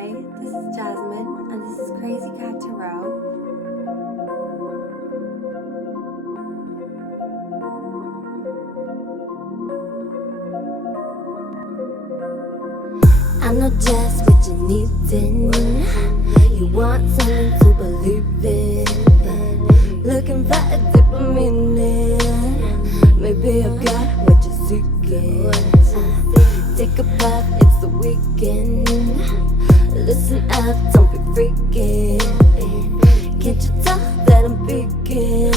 Hi, this is Jasmine, and this is Crazy Cat Tarot. I know just what you need in. You want something to believe in. Looking for a deeper meaning. Maybe I've got what you're seeking. Take a bath, it's the weekend. Listen up, don't be freaking. Can't you tell that I'm peeking?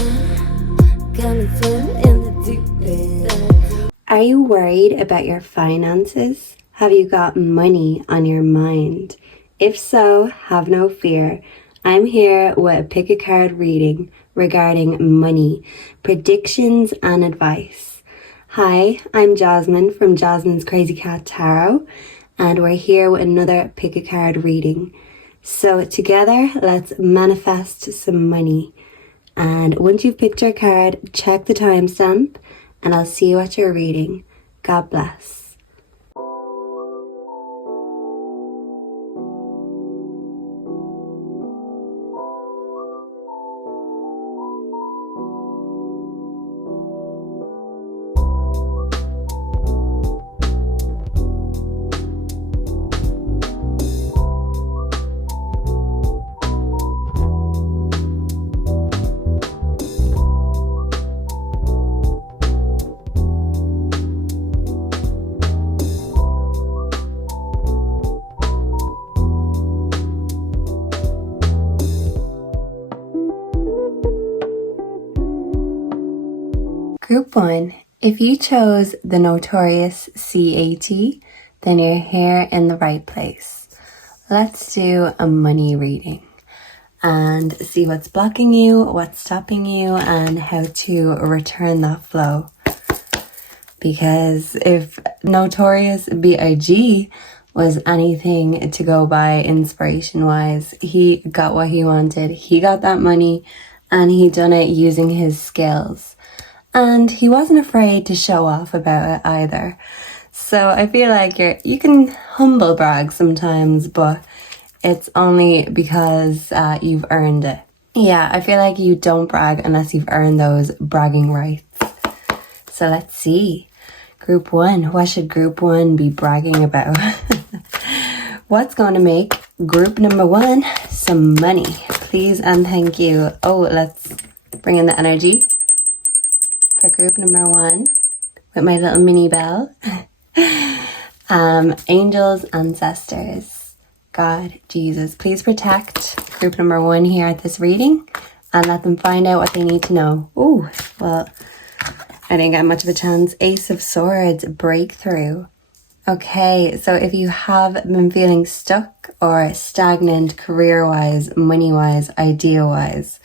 Come and swim in the deep end. Are you worried about your finances? Have you got money on your mind? If so, have no fear. I'm here with a pick a card reading regarding money, predictions and advice. Hi, I'm Jasmine from Jasmine's Crazy Cat Tarot, and we're here with another pick a card reading. So together, let's manifest some money. And once you've picked your card, check the timestamp, and I'll see you at your reading. God bless. Group 1. If you chose the notorious CAT, then you're here in the right place. Let's do a money reading and see what's blocking you, what's stopping you, and how to return that flow. Because if Notorious B.I.G. was anything to go by inspiration-wise, he got what he wanted. He got that money and he done it using his skills. And he wasn't afraid to show off about it either. So I feel like you can humble brag sometimes, but it's only because you've earned it. Yeah, I feel like you don't brag unless you've earned those bragging rights. So let's see. Group 1, what should Group 1 be bragging about? What's going to make Group number 1 some money? Please and thank you. Oh, let's bring in the energy for Group number 1 with my little mini bell. Angels, ancestors, God, Jesus, please protect Group number 1 here at this reading and let them find out what they need to know. Ooh, well, I didn't get much of a chance. Ace of Swords, breakthrough. Okay, so if you have been feeling stuck or stagnant career-wise, money-wise, idea-wise,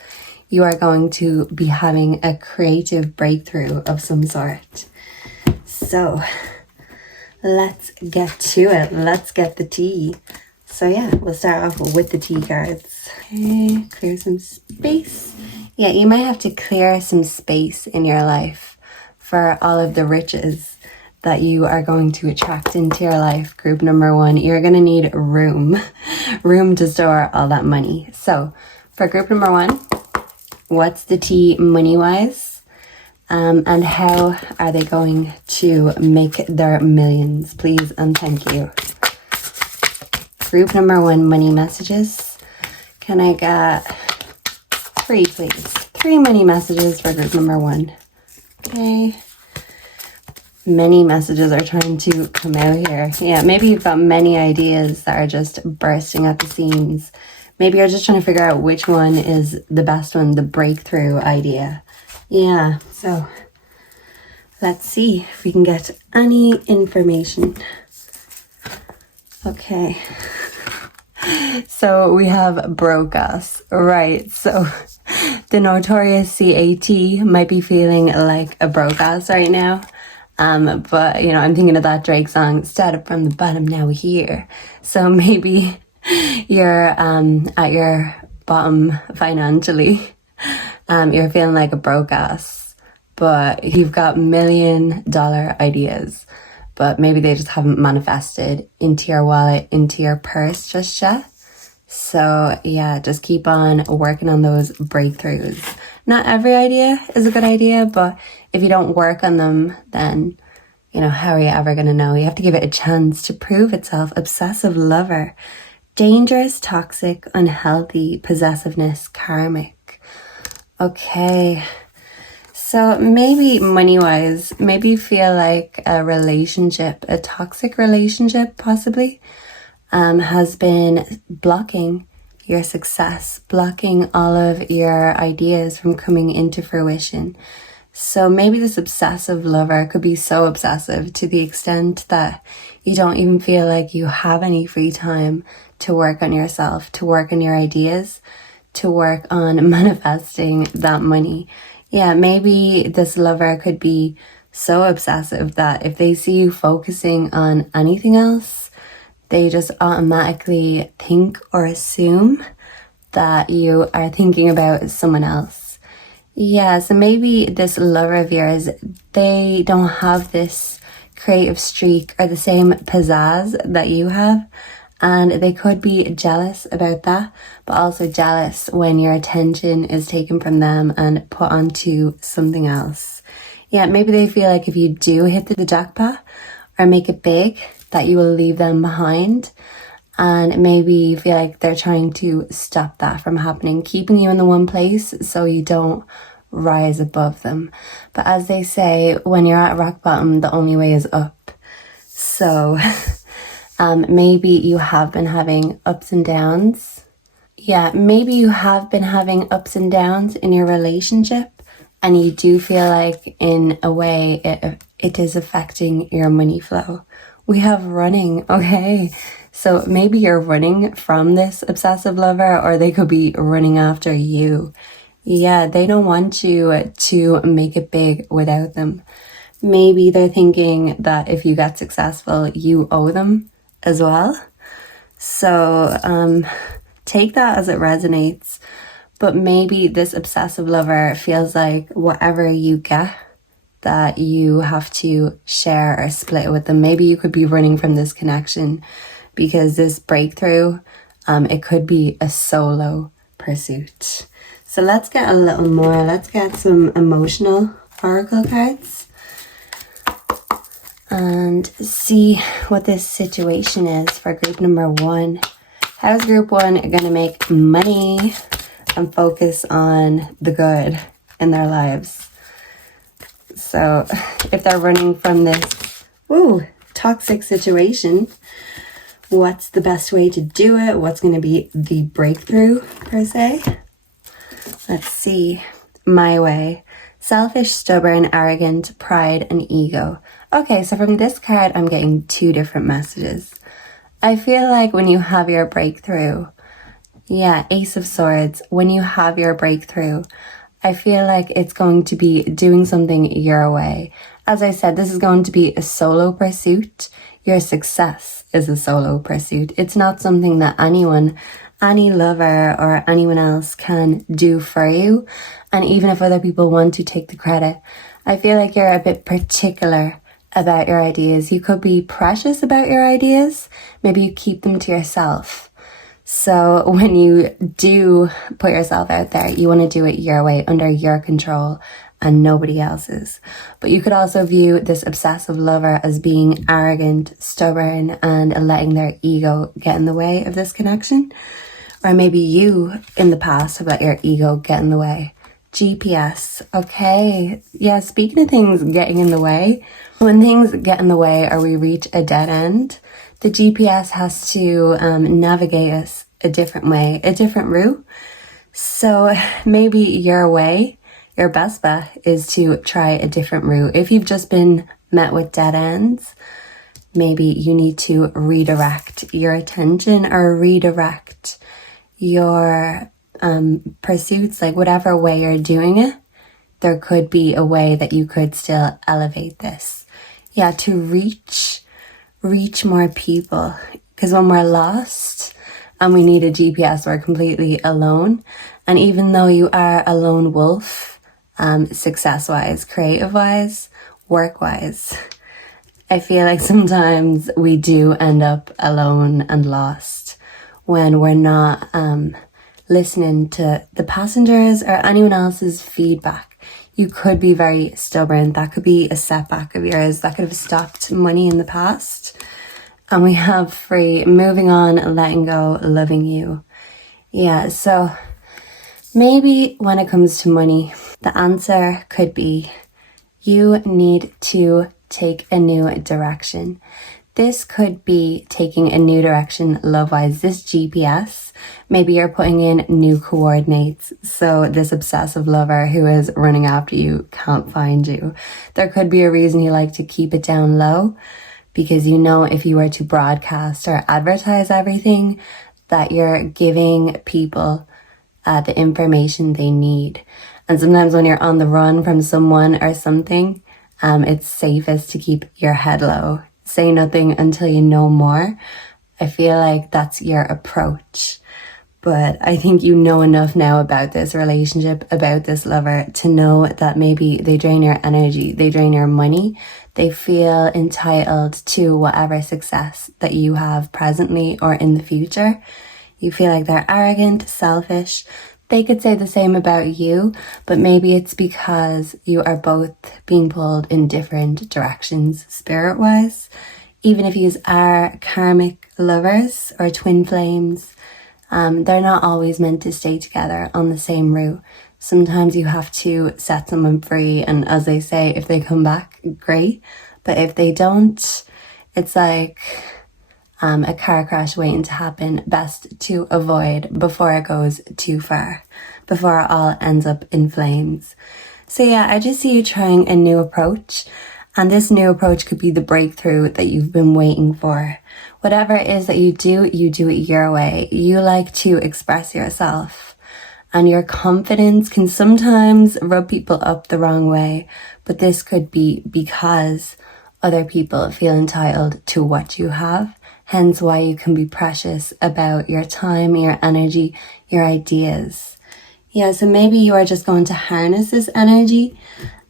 you are going to be having a creative breakthrough of some sort. So let's get to it. Let's get the tea. So yeah, we'll start off with the tea cards. Okay, clear some space. Yeah, you might have to clear some space in your life for all of the riches that you are going to attract into your life. Group number 1, you're going to need room to store all that money. So for group number 1, what's the tea money-wise? And how are they going to make their millions? Please and thank you. Group number 1, money messages. Can I get 3, please? 3 money messages for group number 1. Okay. Many messages are trying to come out here. Yeah, maybe you've got many ideas that are just bursting at the seams. Maybe you're just trying to figure out which one is the best one, the breakthrough idea. Yeah, so let's see if we can get any information. Okay. So we have broke us. Right, so the notorious CAT might be feeling like a broke ass right now. But, you know, I'm thinking of that Drake song, started from the bottom, now we're here. So maybe you're at your bottom financially. You're feeling like a broke ass, but you've got $1 million ideas. but maybe they just haven't manifested into your wallet, into your purse just yet. So yeah, just keep on working on those breakthroughs. Not every idea is a good idea, but if you don't work on them, then, you know, how are you ever going to know? You have to give it a chance to prove itself. Obsessive lover. Dangerous, toxic, unhealthy, possessiveness, karmic. Okay. So maybe money-wise, maybe you feel like a relationship, a toxic relationship possibly, has been blocking your success, blocking all of your ideas from coming into fruition. So maybe this obsessive lover could be so obsessive to the extent that you don't even feel like you have any free time to work on yourself, to work on your ideas, to work on manifesting that money. Yeah, maybe this lover could be so obsessive that if they see you focusing on anything else, they just automatically think or assume that you are thinking about someone else. Yeah, so maybe this lover of yours, they don't have this creative streak or the same pizzazz that you have. And they could be jealous about that, but also jealous when your attention is taken from them and put onto something else. Yeah, maybe they feel like if you do hit the jackpot or make it big, that you will leave them behind. And maybe you feel like they're trying to stop that from happening, keeping you in the one place so you don't rise above them. But as they say, when you're at rock bottom, the only way is up. So maybe you have been having ups and downs. Yeah, maybe you have been having ups and downs in your relationship, and you do feel like in a way it is affecting your money flow. We have running, okay? So maybe you're running from this obsessive lover, or they could be running after you. Yeah, they don't want you to make it big without them. Maybe they're thinking that if you get successful, you owe them as well. So take that as it resonates. But maybe this obsessive lover feels like whatever you get, that you have to share or split with them. Maybe you could be running from this connection because this breakthrough, it could be a solo pursuit. So let's get a little more. Let's get some emotional oracle cards and see what this situation is for group number 1. How's group 1 going to make money and focus on the good in their lives? So if they're running from this toxic situation, what's the best way to do it? What's going to be the breakthrough per se? Let's see. My way. Selfish, stubborn, arrogant, pride, and ego. Okay, so from this card, I'm getting 2 different messages. I feel like when you have your breakthrough, Ace of Swords, when you have your breakthrough, I feel like it's going to be doing something your way. As I said, this is going to be a solo pursuit. Your success is a solo pursuit. It's not something that anyone, any lover or anyone else can do for you. And even if other people want to take the credit, I feel like you're a bit particular about your ideas. You could be precious about your ideas. Maybe you keep them to yourself. So when you do put yourself out there, you want to do it your way, under your control and nobody else's. But you could also view this obsessive lover as being arrogant, stubborn, and letting their ego get in the way of this connection. Or maybe you in the past have let your ego get in the way. GPS. Okay. Yeah, speaking of things getting in the way, when things get in the way or we reach a dead end, the GPS has to navigate us a different way, a different route. So maybe your way, your best bet is to try a different route. If you've just been met with dead ends, maybe you need to redirect your attention or redirect your pursuits, like whatever way you're doing it. There could be a way that you could still elevate this. Yeah, to reach more people. Because when we're lost and we need a GPS, we're completely alone. And even though you are a lone wolf, success-wise, creative-wise, work-wise, I feel like sometimes we do end up alone and lost when we're not listening to the passengers or anyone else's feedback. You could be very stubborn. That could be a setback of yours. That could have stopped money in the past. And we have free, moving on, letting go, loving you. Yeah, so maybe when it comes to money, the answer could be you need to take a new direction. This could be taking a new direction love-wise. This GPS, maybe you're putting in new coordinates. So this obsessive lover who is running after you can't find you. There could be a reason you like to keep it down low, because you know if you were to broadcast or advertise everything, that you're giving people the information they need. And sometimes when you're on the run from someone or something, it's safest to keep your head low. Say nothing until you know more. I feel like that's your approach. But I think you know enough now about this relationship, about this lover, to know that maybe they drain your energy, they drain your money. They feel entitled to whatever success that you have presently or in the future. You feel like they're arrogant, selfish. They could say the same about you, but maybe it's because you are both being pulled in different directions spirit-wise. Even if you are karmic lovers or twin flames, they're not always meant to stay together on the same route. Sometimes you have to set someone free, and as they say, if they come back, great. But if they don't, it's like a car crash waiting to happen, best to avoid before it goes too far, before it all ends up in flames. So yeah, I just see you trying a new approach, and this new approach could be the breakthrough that you've been waiting for. Whatever it is that you do it your way. You like to express yourself, and your confidence can sometimes rub people up the wrong way, but this could be because other people feel entitled to what you have. Hence why you can be precious about your time, your energy, your ideas. Yeah, so maybe you are just going to harness this energy,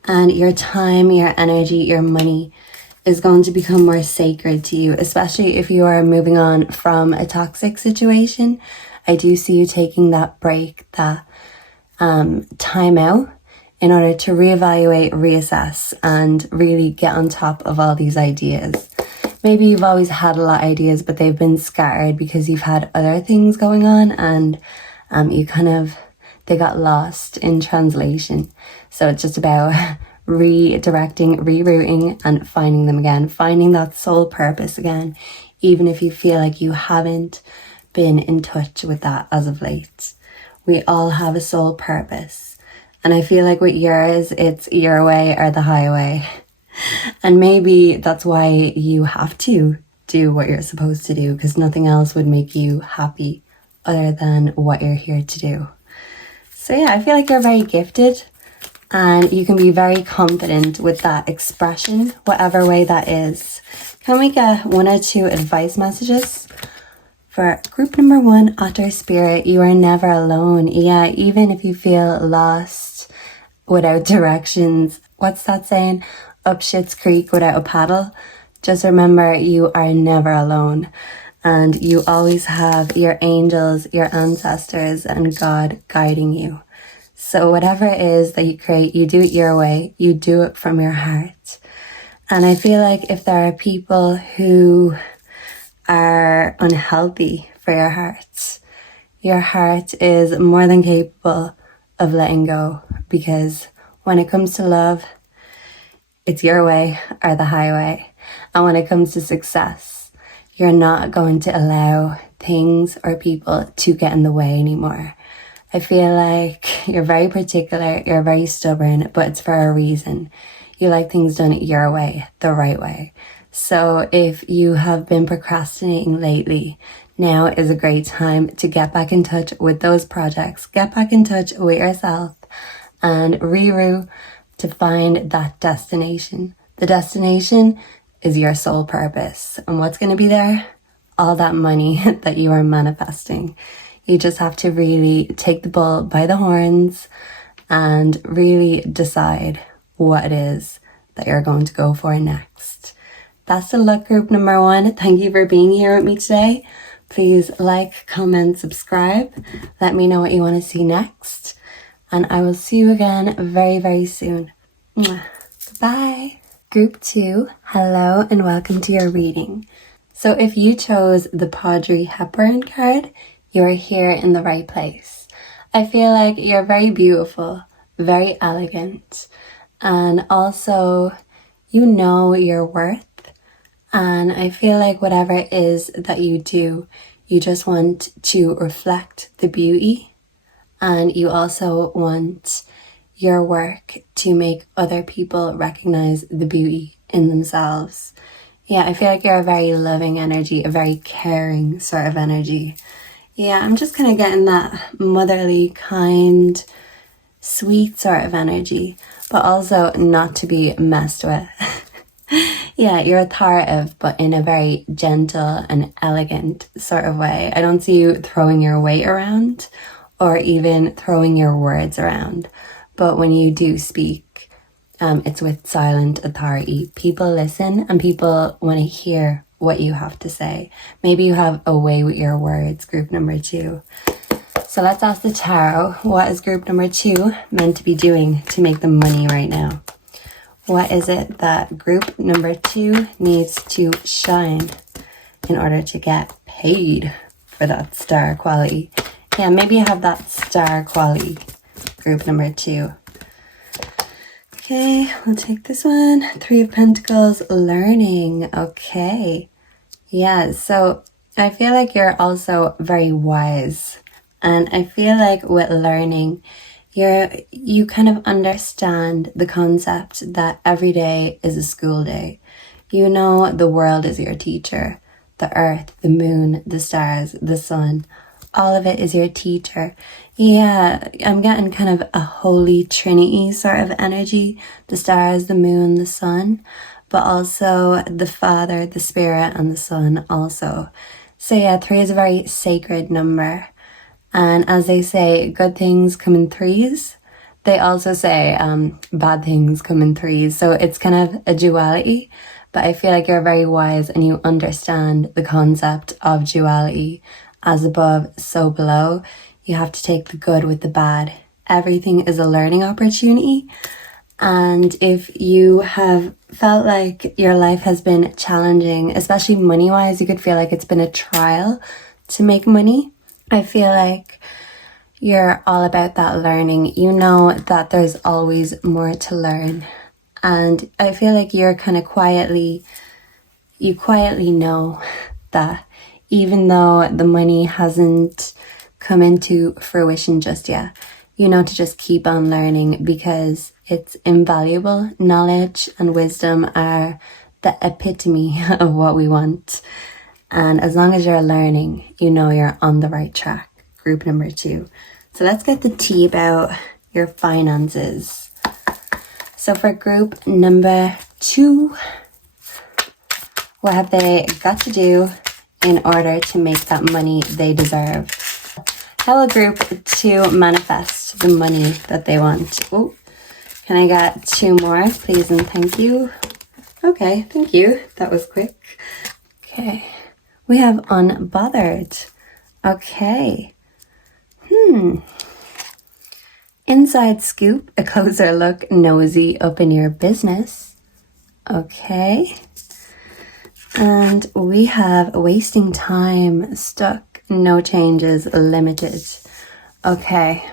and your time, your energy, your money is going to become more sacred to you, especially if you are moving on from a toxic situation. I do see you taking that break, that time out, in order to reevaluate, reassess, and really get on top of all these ideas. Maybe you've always had a lot of ideas, but they've been scattered because you've had other things going on, and they got lost in translation. So it's just about redirecting, rerouting, and finding them again, finding that soul purpose again, even if you feel like you haven't been in touch with that as of late. We all have a soul purpose. And I feel like with yours, it's your way or the highway. And maybe that's why you have to do what you're supposed to do, because nothing else would make you happy other than what you're here to do. So yeah, I feel like you're very gifted, and you can be very confident with that expression, whatever way that is. Can we get 1 or 2 advice messages? For group number 1, Otter Spirit, you are never alone. Yeah, even if you feel lost, without directions, what's that saying? Up Shit's Creek without a paddle. Just remember, you are never alone. And you always have your angels, your ancestors, and God guiding you. So whatever it is that you create, you do it your way. You do it from your heart. And I feel like if there are people who are unhealthy for your heart is more than capable of letting go. Because when it comes to love, it's your way or the highway. And when it comes to success, you're not going to allow things or people to get in the way anymore. I feel like you're very particular, you're very stubborn, but it's for a reason. You like things done your way, the right way. So if you have been procrastinating lately, now is a great time to get back in touch with those projects, get back in touch with yourself, and reroute to find that destination. The destination is your soul purpose. And what's going to be there? All that money that you are manifesting. You just have to really take the bull by the horns and really decide what it is that you're going to go for next. best of luck, group number 1. Thank you for being here with me today. Please like, comment, subscribe. Let me know what you want to see next. And I will see you again very, very soon. Mwah. Bye. Group 2, hello and welcome to your reading. So if you chose the Padre Hepburn card, you are here in the right place. I feel like you're very beautiful, very elegant, and also you know your worth. And I feel like whatever it is that you do, you just want to reflect the beauty, and you also want your work to make other people recognize the beauty in themselves. Yeah, I feel like you're a very loving energy, a very caring sort of energy. Yeah, I'm just kind of getting that motherly, kind, sweet sort of energy, but also not to be messed with. Yeah, you're authoritative, but in a very gentle and elegant sort of way. I don't see you throwing your weight around or even throwing your words around. But when you do speak, it's with silent authority. People listen and people want to hear what you have to say. Maybe you have a way with your words, group number 2. So let's ask the tarot, what is group number 2 meant to be doing to make the money right now? What is it that group number 2 needs to shine in order to get paid for that star quality? Yeah, maybe you have that star quality, group number 2. Okay, we'll take this one. 3 of Pentacles, learning. Okay. Yeah, so I feel like you're also very wise. And I feel like with learning, you kind of understand the concept that every day is a school day. You know the world is your teacher. The earth, the moon, the stars, the sun. All of it is your teacher. Yeah, I'm getting kind of a holy trinity sort of energy. The stars, the moon, the sun, but also the Father, the Spirit, and the Son also. So yeah, 3 is a very sacred number. And as they say, good things come in 3s. They also say bad things come in 3s. So it's kind of a duality. But I feel like you're very wise and you understand the concept of duality. As above, so below. You have to take the good with the bad. Everything is a learning opportunity. And if you have felt like your life has been challenging, especially money-wise, you could feel like it's been a trial to make money. I feel like you're all about that learning. You know that there's always more to learn. And I feel like you're kind of quietly know that even though the money hasn't come into fruition just yet, you know to just keep on learning because it's invaluable. Knowledge and wisdom are the epitome of what we want. And as long as you're learning, you know you're on the right track. Group number 2. So let's get the tea about your finances. So for group number 2, what have they got to do in order to make that money they deserve? How will group 2 manifest the money that they want? Oh, can I get 2 more, please and thank you? Okay, thank you. That was quick. Okay. We have unbothered. Okay. Inside scoop, a closer look, nosy up in your business. Okay. And we have wasting time, stuck, no changes, limited. Okay.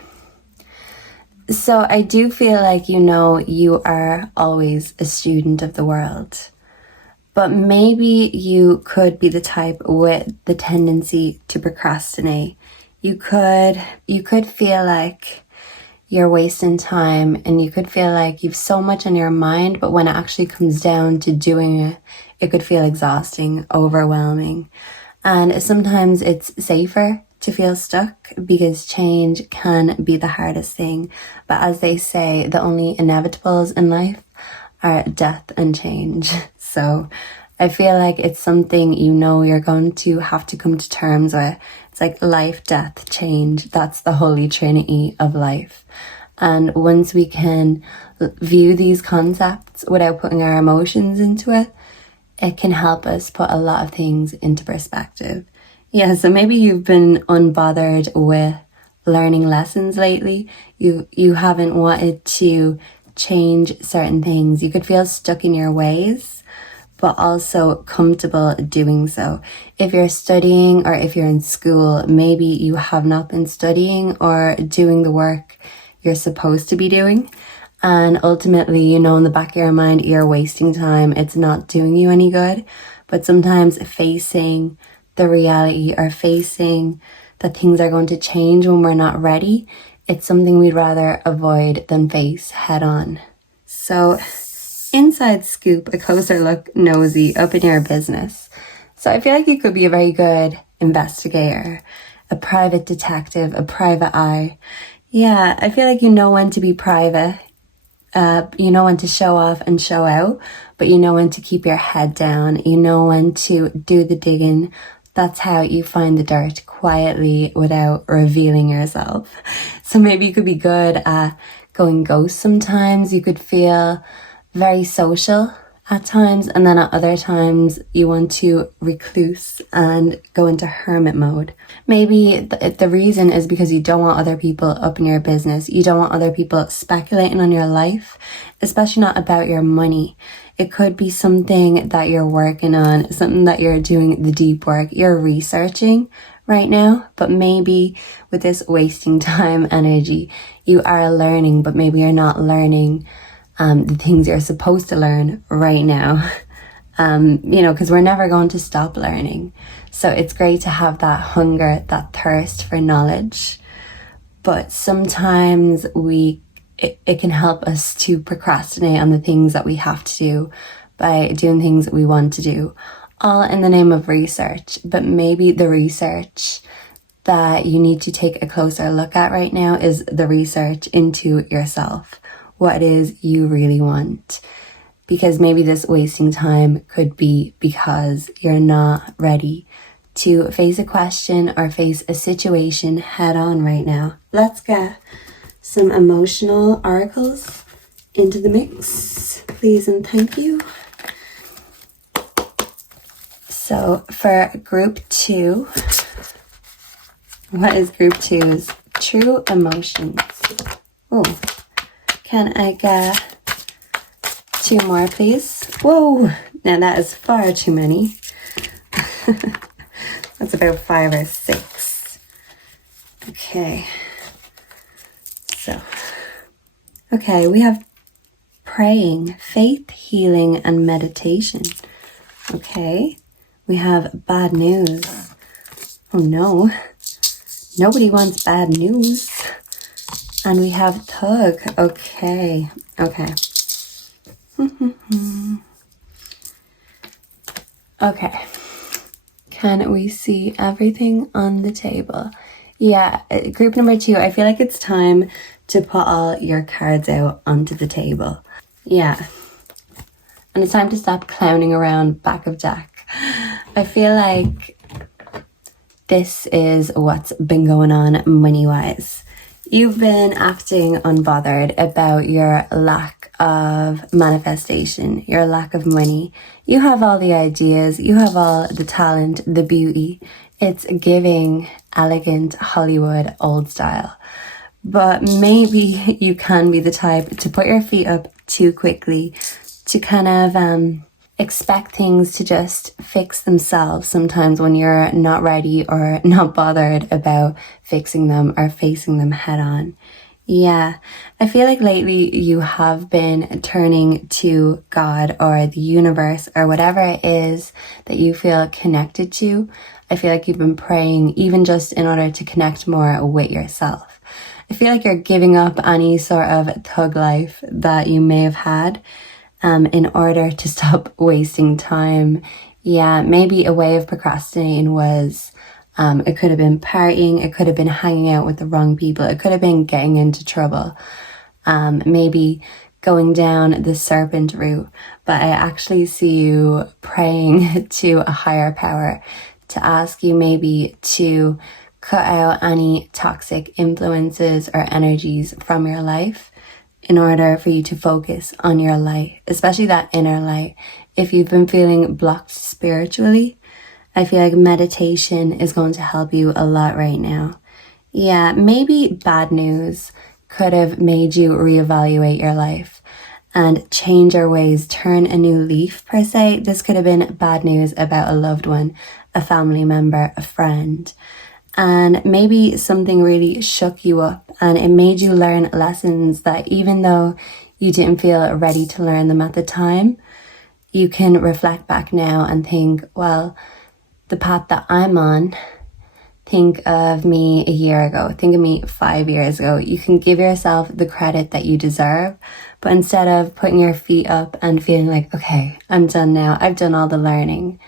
So I do feel like you know you are always a student of the world. But maybe you could be the type with the tendency to procrastinate. You could feel like you're wasting time and you could feel like you've so much on your mind, but when it actually comes down to doing it, it could feel exhausting, overwhelming. And sometimes it's safer to feel stuck because change can be the hardest thing. But as they say, the only inevitables in life are death and change. So I feel like it's something you know you're going to have to come to terms with. It's like life, death, change. That's the holy trinity of life. And once we can view these concepts without putting our emotions into it, it can help us put a lot of things into perspective. Yeah, so maybe you've been unbothered with learning lessons lately. You haven't wanted to change certain things. You could feel stuck in your ways, but also comfortable doing so. If you're studying or if you're in school, maybe you have not been studying or doing the work you're supposed to be doing. And ultimately, you know, in the back of your mind, you're wasting time. It's not doing you any good. But sometimes facing the reality or facing that things are going to change when we're not ready, it's something we'd rather avoid than face head on. So inside scoop, a closer look, nosy up in your business. So I feel like you could be a very good investigator, a private detective, a private eye. Yeah, I feel like you know when to be private. You know when to show off and show out, but you know when to keep your head down. You know when to do the digging. That's how you find the dirt quietly without revealing yourself. So maybe you could be good at going ghost sometimes. You could feel very social at times, and then at other times you want to recluse and go into hermit mode. Maybe the reason is because you don't want other people up in your business. You don't want other people speculating on your life, especially not about your money. It could be something that you're working on, something that you're doing the deep work, you're researching right now, but maybe with this wasting time energy, you are learning, but maybe you're not learning the things you're supposed to learn right now, you know, because we're never going to stop learning. So it's great to have that hunger, that thirst for knowledge. But sometimes it can help us to procrastinate on the things that we have to do by doing things that we want to do, all in the name of research. But maybe the research that you need to take a closer look at right now is the research into yourself. What it is you really want. Because maybe this wasting time could be because you're not ready to face a question or face a situation head on right now. Let's get some emotional oracles into the mix, please and thank you. So for group 2, what is group 2's true emotions? Oh. Can I get 2 more, please? Whoa, now that is far too many. That's about 5 or 6. Okay. So, okay, we have praying, faith, healing, and meditation. Okay, we have bad news. Oh no, nobody wants bad news. And we have tug. Okay. Okay. Can we see everything on the table? Yeah, group number 2, I feel like it's time to put all your cards out onto the table. Yeah. And it's time to stop clowning around back of deck. I feel like this is what's been going on money-wise. You've been acting unbothered about your lack of manifestation, your lack of money. You have all the ideas, you have all the talent, the beauty. It's giving elegant Hollywood old style. But maybe you can be the type to put your feet up too quickly, to kind of expect things to just fix themselves sometimes when you're not ready or not bothered about fixing them or facing them head on. Yeah, I feel like lately you have been turning to God or the universe or whatever it is that you feel connected to. I feel like you've been praying even just in order to connect more with yourself. I feel like you're giving up any sort of thug life that you may have had in order to stop wasting time. Yeah, maybe a way of procrastinating was it could have been partying, it could have been hanging out with the wrong people, it could have been getting into trouble, maybe going down the serpent route. But I actually see you praying to a higher power to ask you maybe to cut out any toxic influences or energies from your life in order for you to focus on your light, especially that inner light. If you've been feeling blocked spiritually, I feel like meditation is going to help you a lot right now. Yeah, maybe bad news could have made you reevaluate your life and change your ways, turn a new leaf per se. This could have been bad news about a loved one, a family member, a friend. And maybe something really shook you up and it made you learn lessons that even though you didn't feel ready to learn them at the time, you can reflect back now and think, well, the path that I'm on, think of me a year ago, think of me 5 years ago. You can give yourself the credit that you deserve, but instead of putting your feet up and feeling like, okay, I'm done now, I've done all the learning.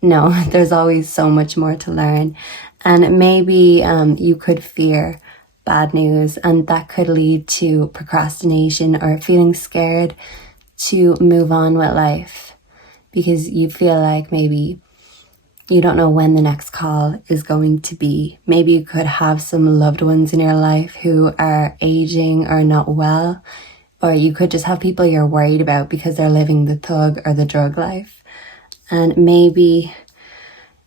No, there's always so much more to learn. And maybe you could fear bad news, and that could lead to procrastination or feeling scared to move on with life because you feel like maybe you don't know when the next call is going to be. Maybe you could have some loved ones in your life who are aging or not well, or you could just have people you're worried about because they're living the thug or the drug life. And maybe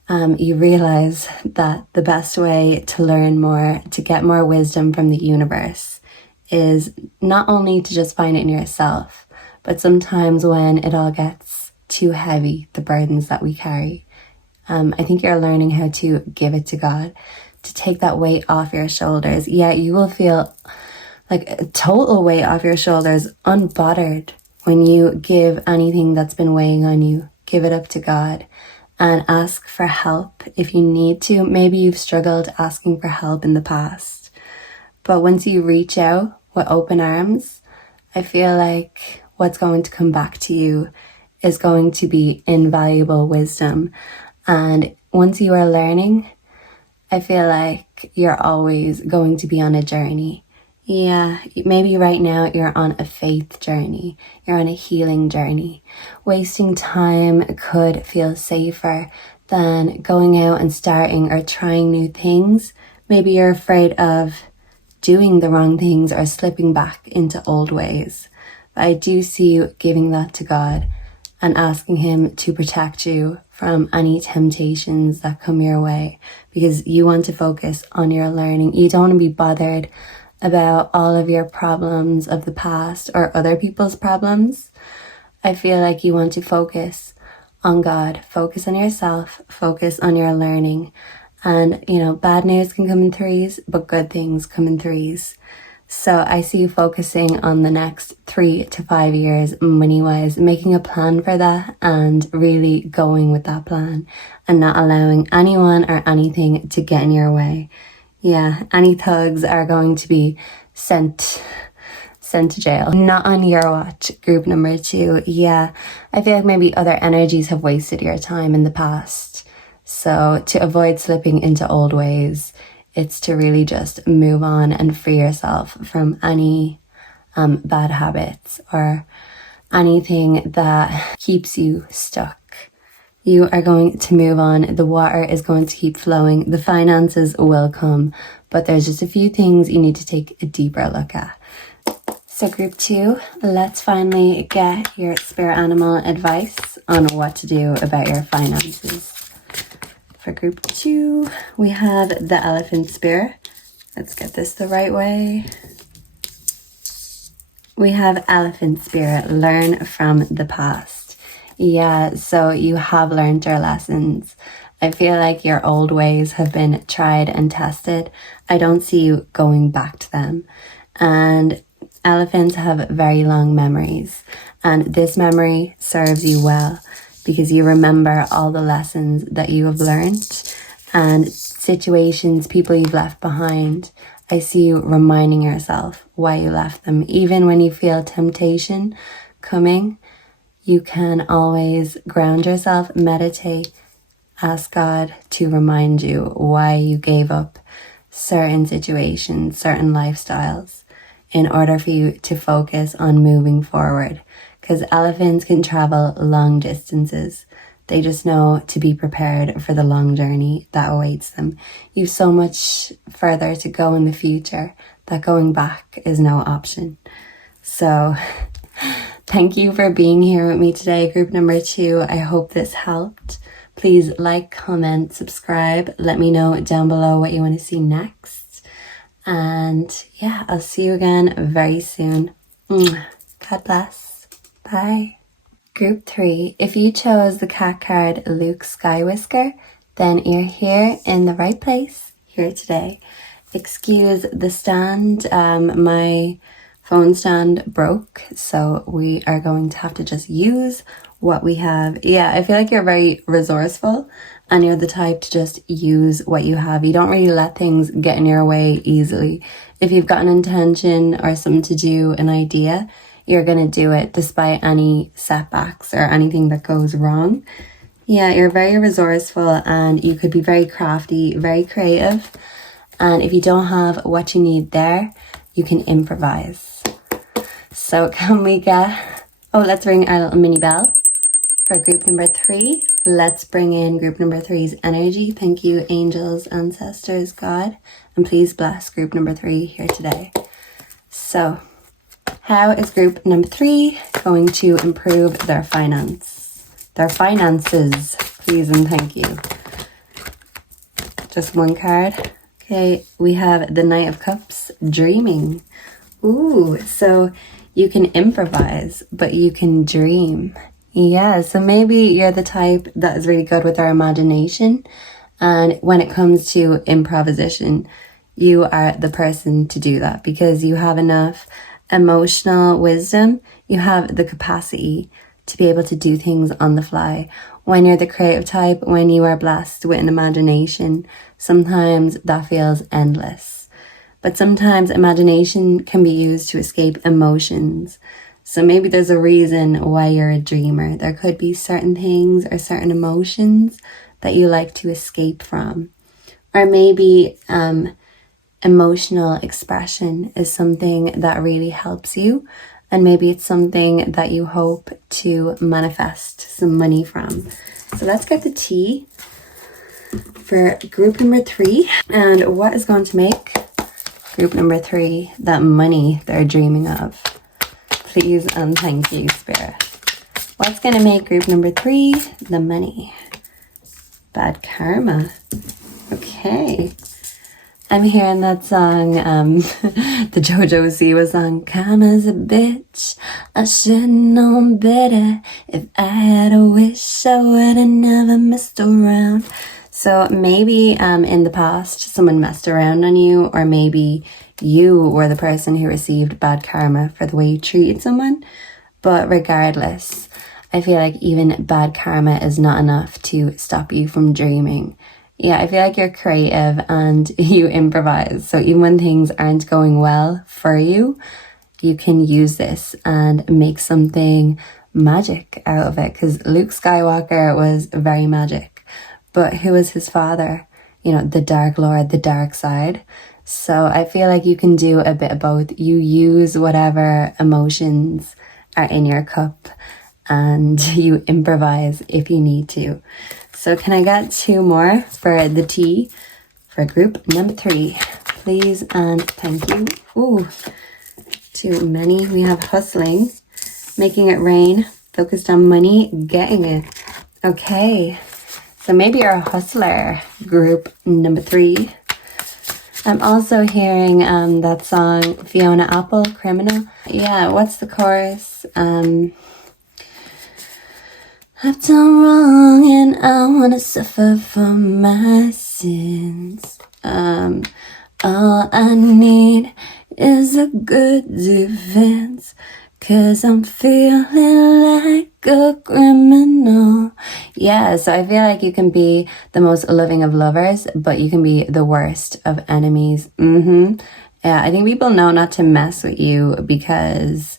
you realize that the best way to learn more, to get more wisdom from the universe, is not only to just find it in yourself, but sometimes when it all gets too heavy, the burdens that we carry, I think you're learning how to give it to God, to take that weight off your shoulders. Yeah, you will feel like a total weight off your shoulders, unbothered, when you give anything that's been weighing on you. Give it up to God and ask for help if you need to. Maybe you've struggled asking for help in the past, but once you reach out with open arms, I feel like what's going to come back to you is going to be invaluable wisdom. And once you are learning, I feel like you're always going to be on a journey. Yeah, maybe right now you're on a faith journey. You're on a healing journey. Wasting time could feel safer than going out and starting or trying new things. Maybe you're afraid of doing the wrong things or slipping back into old ways. But I do see you giving that to God and asking Him to protect you from any temptations that come your way, because you want to focus on your learning. You don't want to be bothered about all of your problems of the past or other people's problems. I feel like you want to focus on God, focus on yourself, focus on your learning. And, bad news can come in threes, but good things come in threes. So I see you focusing on the next 3 to 5 years money-wise, making a plan for that and really going with that plan and not allowing anyone or anything to get in your way. Yeah, any thugs are going to be sent to jail. Not on your watch. Group number 2. Yeah, I feel like maybe other energies have wasted your time in the past. So to avoid slipping into old ways, it's to really just move on and free yourself from any bad habits or anything that keeps you stuck. You are going to move on. The water is going to keep flowing. The finances will come, but there's just a few things you need to take a deeper look at. So group 2, let's finally get your spirit animal advice on what to do about your finances. For group 2, we have the elephant spirit. Let's get this the right way. We have elephant spirit, learn from the past. Yeah, so you have learned your lessons. I feel like your old ways have been tried and tested. I don't see you going back to them. And elephants have very long memories. And this memory serves you well, because you remember all the lessons that you have learned and situations, people you've left behind. I see you reminding yourself why you left them. Even when you feel temptation coming, you can always ground yourself, meditate, ask God to remind you why you gave up certain situations, certain lifestyles, in order for you to focus on moving forward. Because elephants can travel long distances. They just know to be prepared for the long journey that awaits them. You've so much further to go in the future that going back is no option. So thank you for being here with me today, group number 2. I hope this helped. Please like, comment, subscribe. Let me know down below what you want to see next. And yeah, I'll see you again very soon. God bless. Bye. Group 3. If you chose the cat card Luke Skywhisker, then you're here in the right place here today. Excuse the stand. My phone stand broke, so we are going to have to just use what we have. Yeah, I feel like you're very resourceful and you're the type to just use what you have. You don't really let things get in your way easily. If you've got an intention or something to do, an idea, you're going to do it despite any setbacks or anything that goes wrong. Yeah, you're very resourceful and you could be very crafty, very creative. And if you don't have what you need there, you can improvise. So can we get... Oh, let's ring our little mini bell for group number 3. Let's bring in group number 3's energy. Thank you, angels, ancestors, God. And please bless group number 3 here today. So, how is group number 3 going to improve their finances? Please and thank you. Just one card. Okay, we have the Knight of Cups, dreaming. Ooh, so you can improvise, but you can dream. Yeah, so maybe you're the type that is really good with our imagination. And when it comes to improvisation, you are the person to do that because you have enough emotional wisdom. You have the capacity to be able to do things on the fly. When you're the creative type, when you are blessed with an imagination, sometimes that feels endless. But sometimes imagination can be used to escape emotions. So maybe there's a reason why you're a dreamer. There could be certain things or certain emotions that you like to escape from. Or maybe emotional expression is something that really helps you. And maybe it's something that you hope to manifest some money from. So let's get the tea for group number 3. And what is going to make group number 3 that money they're dreaming of? Please and thank you, Spirit. What's going to make group number 3 the money? Bad karma. Okay. I'm hearing that song, the JoJo Siwa song, Karma's a bitch, I should've known better. If I had a wish, I would've never messed around. So maybe in the past, someone messed around on you, or maybe you were the person who received bad karma for the way you treated someone. But regardless, I feel like even bad karma is not enough to stop you from dreaming. Yeah, I feel like you're creative and you improvise. So even when things aren't going well for you, you can use this and make something magic out of it. Because Luke Skywalker was very magic. But who was his father? You know, the Dark Lord, the dark side. So I feel like you can do a bit of both. You use whatever emotions are in your cup and you improvise if you need to. So can I get 2 more for the tea for group number 3? Please and thank you. Ooh, too many. We have hustling, making it rain, focused on money, getting it. Okay, so maybe you're a hustler, group number 3. I'm also hearing that song, Fiona Apple, Criminal. Yeah, what's the chorus? I've done wrong and I wanna suffer for my sins. All I need is a good defense, 'cause I'm feeling like a criminal. Yeah, so I feel like you can be the most loving of lovers, but you can be the worst of enemies. Yeah, I think people know not to mess with you because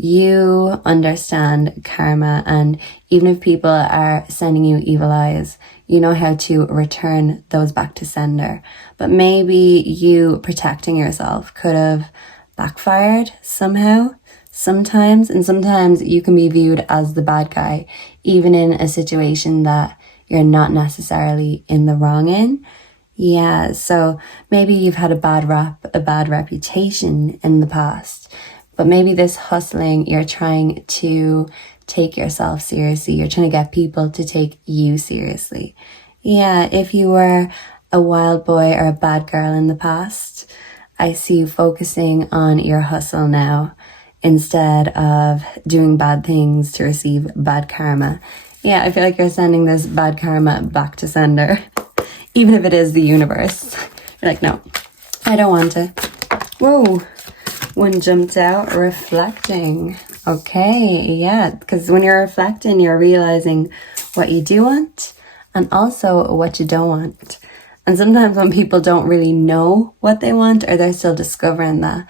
you understand karma, and even if people are sending you evil eyes, you know how to return those back to sender. But maybe you protecting yourself could have backfired somehow, sometimes, and sometimes you can be viewed as the bad guy, even in a situation that you're not necessarily in the wrong in. Yeah, so maybe you've had a bad rap, a bad reputation in the past. But maybe this hustling, you're trying to take yourself seriously. You're trying to get people to take you seriously. Yeah, if you were a wild boy or a bad girl in the past, I see you focusing on your hustle now instead of doing bad things to receive bad karma. Yeah, I feel like you're sending this bad karma back to sender, even if it is the universe. You're like, no, I don't want it. Whoa, one jumped out, reflecting. Okay, yeah, because when you're reflecting, you're realizing what you do want and also what you don't want. And sometimes when people don't really know what they want, or they're still discovering that,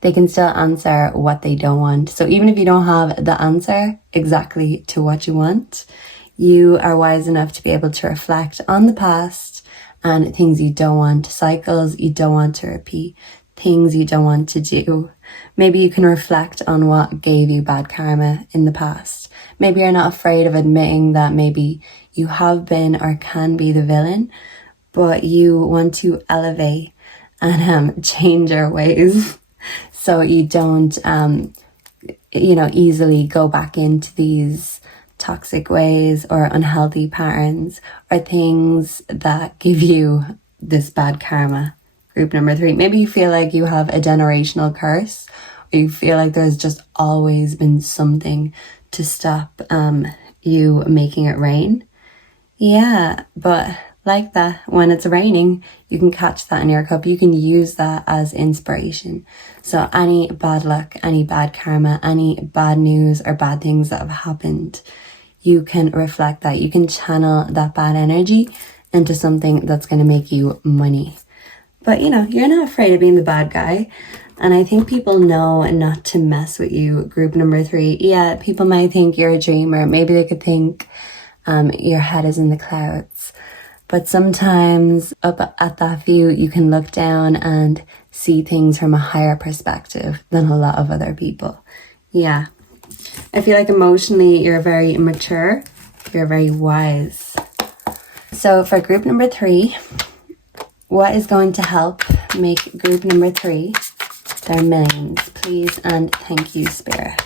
they can still answer what they don't want. So even if you don't have the answer exactly to what you want, you are wise enough to be able to reflect on the past and things you don't want, cycles you don't want to repeat, things you don't want to do. Maybe you can reflect on what gave you bad karma in the past. Maybe you're not afraid of admitting that maybe you have been or can be the villain, but you want to elevate and change your ways so you don't, easily go back into these toxic ways or unhealthy patterns or things that give you this bad karma. Group number 3, maybe you feel like you have a generational curse, or you feel like there's just always been something to stop you making it rain. Yeah, but like that, when it's raining, you can catch that in your cup. You can use that as inspiration. So any bad luck, any bad karma, any bad news or bad things that have happened, you can reflect that. You can channel that bad energy into something that's going to make you money. But you're not afraid of being the bad guy. And I think people know not to mess with you. Group number 3. Yeah, people might think you're a dreamer. Maybe they could think your head is in the clouds. But sometimes up at that view, you can look down and see things from a higher perspective than a lot of other people. Yeah. I feel like emotionally, you're very mature. You're very wise. So for group number 3, what is going to help make group number 3 their millions? Please and thank you, Spirit.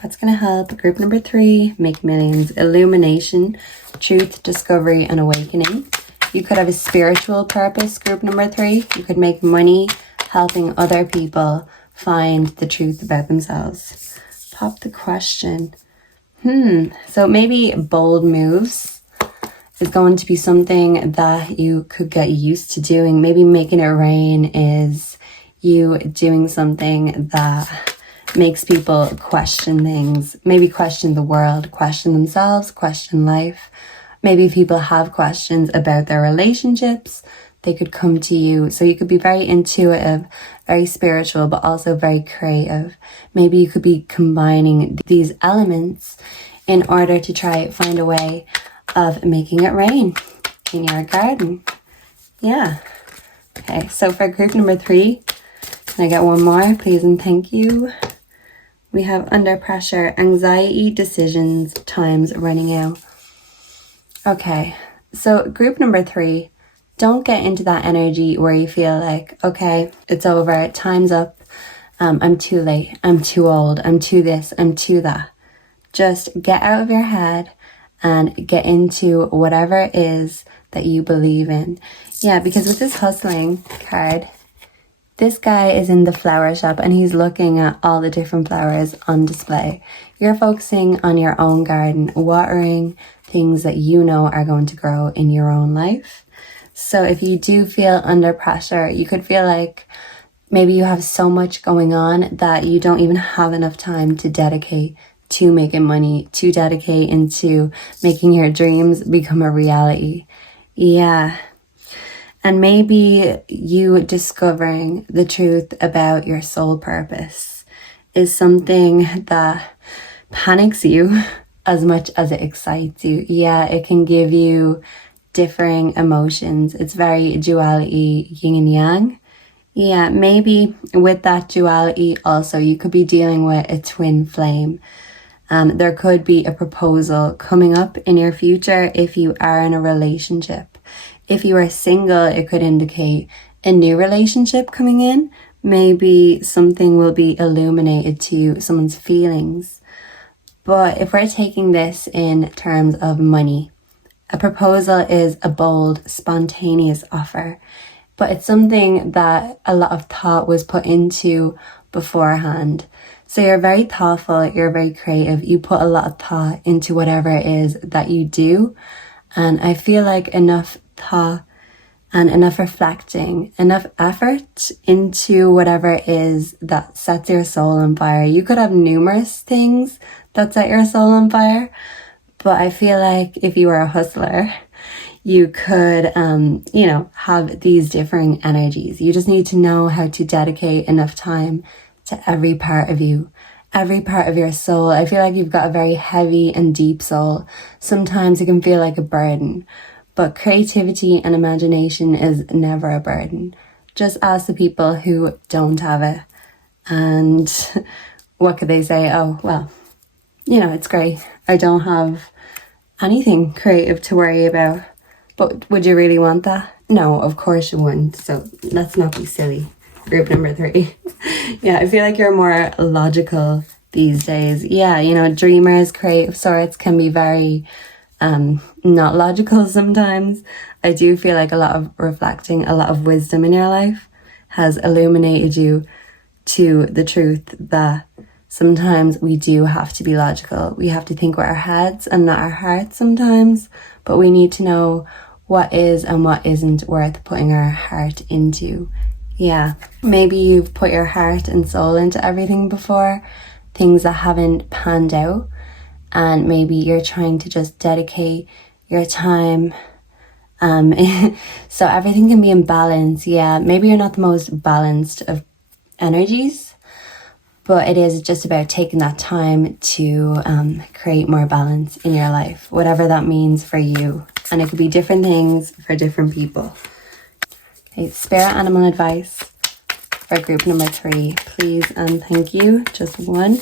What's going to help group number 3 make millions? Illumination, truth, discovery, and awakening. You could have a spiritual purpose, group number 3. You could make money helping other people find the truth about themselves. Pop the question. So maybe bold moves is going to be something that you could get used to doing. Maybe making it rain is you doing something that makes people question things, maybe question the world, question themselves, question life. Maybe people have questions about their relationships, they could come to you. So you could be very intuitive, very spiritual, but also very creative. Maybe you could be combining these elements in order to try find a way of making it rain in your garden. Yeah. Okay, so for group number 3, can I get one more, please and thank you? We have under pressure, anxiety, decisions, time's running out. Okay, so group number 3, don't get into that energy where you feel like, okay, it's over, time's up, I'm too late, I'm too old, I'm too this, I'm too that. Just get out of your head and get into whatever it is that you believe in. Yeah, because with this hustling card, this guy is in the flower shop and he's looking at all the different flowers on display. You're focusing on your own garden, watering things that you know are going to grow in your own life. So if you do feel under pressure, you could feel like maybe you have so much going on that you don't even have enough time to dedicate to making money, to dedicate into making your dreams become a reality. Yeah. And maybe you discovering the truth about your soul purpose is something that panics you as much as it excites you. Yeah, it can give you differing emotions. It's very duality, yin and yang. Yeah, maybe with that duality also, you could be dealing with a twin flame. There could be a proposal coming up in your future if you are in a relationship. If you are single, it could indicate a new relationship coming in. Maybe something will be illuminated to you, someone's feelings. But if we're taking this in terms of money, a proposal is a bold, spontaneous offer, but it's something that a lot of thought was put into beforehand. So you're very thoughtful, you're very creative, you put a lot of thought into whatever it is that you do. And I feel like enough thought and enough reflecting, enough effort into whatever it is that sets your soul on fire. You could have numerous things that set your soul on fire, but I feel like if you are a hustler, you could, have these differing energies. You just need to know how to dedicate enough time to every part of you, every part of your soul. I feel like you've got a very heavy and deep soul. Sometimes it can feel like a burden, but creativity and imagination is never a burden. Just ask the people who don't have it. And what could they say? Oh, well, it's great. I don't have anything creative to worry about. But would you really want that? No, of course you wouldn't. So let's not be silly. Group number 3. Yeah, I feel like you're more logical these days. Yeah, dreamers, creative sorts can be very not logical sometimes. I do feel like a lot of reflecting, a lot of wisdom in your life has illuminated you to the truth that sometimes we do have to be logical. We have to think with our heads and not our hearts sometimes, but we need to know what is and what isn't worth putting our heart into. Yeah, maybe you've put your heart and soul into everything before, things that haven't panned out, and maybe you're trying to just dedicate your time so everything can be in balance. Yeah, maybe you're not the most balanced of energies, but it is just about taking that time to create more balance in your life, whatever that means for you. And it could be different things for different people. Okay, spirit animal advice for group number 3, please and thank you. Just one.